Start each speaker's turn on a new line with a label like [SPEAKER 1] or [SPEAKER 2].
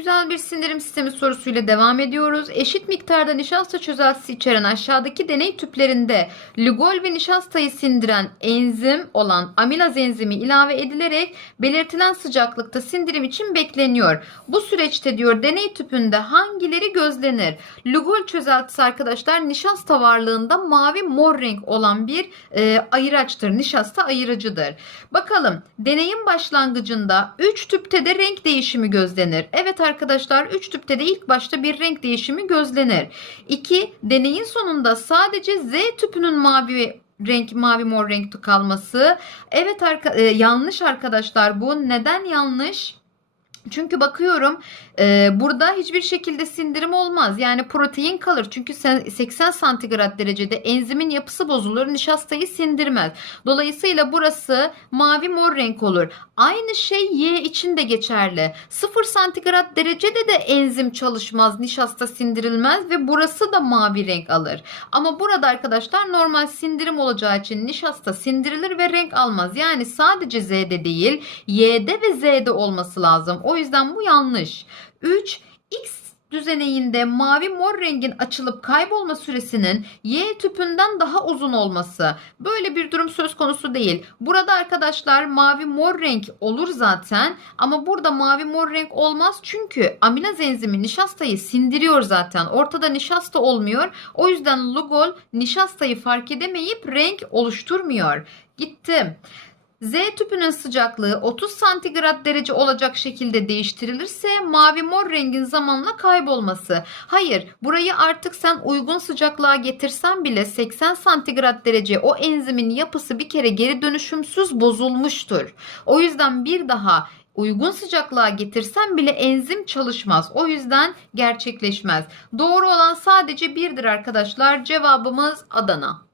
[SPEAKER 1] güzel bir sindirim sistemi sorusuyla devam ediyoruz. Eşit miktarda nişasta çözeltisi içeren aşağıdaki deney tüplerinde Lugol ve nişastayı sindiren enzim olan amilaz enzimi ilave edilerek belirtilen sıcaklıkta sindirim için bekleniyor. Bu süreçte diyor deney tüpünde hangileri gözlenir? Lugol çözeltisi arkadaşlar nişasta varlığında mavi mor renk olan bir e, ayıraçtır. Nişasta ayırıcıdır. Bakalım deneyin başlangıcında 3 tüpte de renk değişimi gözlenir. Evet arkadaşlar 3 tüpte de ilk başta bir renk değişimi gözlenir. 2. Deneyin sonunda sadece Z tüpünün mavi renk mavi mor renk kalması. Evet arka, e, yanlış arkadaşlar bu. Neden yanlış? Çünkü bakıyorum e, burada hiçbir şekilde sindirim olmaz. Yani protein kalır. Çünkü sen- 80 santigrat derecede enzimin yapısı bozulur. Nişastayı sindirmez. Dolayısıyla burası mavi mor renk olur. Aynı şey Y için de geçerli. 0 santigrat derecede de enzim çalışmaz. Nişasta sindirilmez ve burası da mavi renk alır. Ama burada arkadaşlar normal sindirim olacağı için nişasta sindirilir ve renk almaz. Yani sadece Z'de değil Y'de ve Z'de olması lazım. O yüzden bu yanlış. 3. X düzeneyinde mavi mor rengin açılıp kaybolma süresinin Y tüpünden daha uzun olması. Böyle bir durum söz konusu değil. Burada arkadaşlar mavi mor renk olur zaten ama burada mavi mor renk olmaz çünkü amilaz enzimi nişastayı sindiriyor zaten. Ortada nişasta olmuyor. O yüzden Lugol nişastayı fark edemeyip renk oluşturmuyor. Gittim. Z tüpünün sıcaklığı 30 santigrat derece olacak şekilde değiştirilirse mavi mor rengin zamanla kaybolması. Hayır burayı artık sen uygun sıcaklığa getirsen bile 80 santigrat derece o enzimin yapısı bir kere geri dönüşümsüz bozulmuştur. O yüzden bir daha uygun sıcaklığa getirsen bile enzim çalışmaz. O yüzden gerçekleşmez. Doğru olan sadece birdir arkadaşlar. Cevabımız Adana.